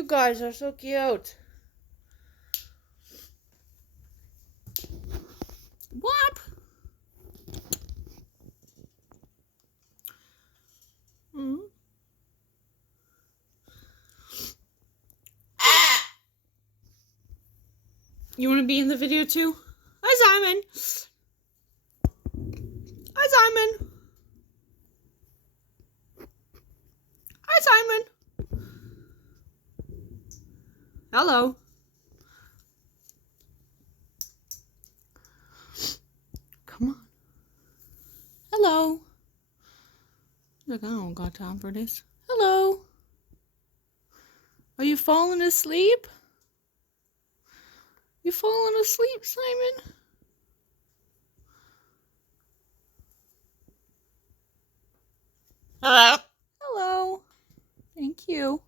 You guys are so cute. Whop! Mm-hmm. You want to be in the video too? Hi, Simon. Hi, Simon. Hi, Simon. Hello. Come on. Hello. Look, I don't got time for this. Hello. Are you falling asleep? You falling asleep, Simon? Hello. Hello. Thank you.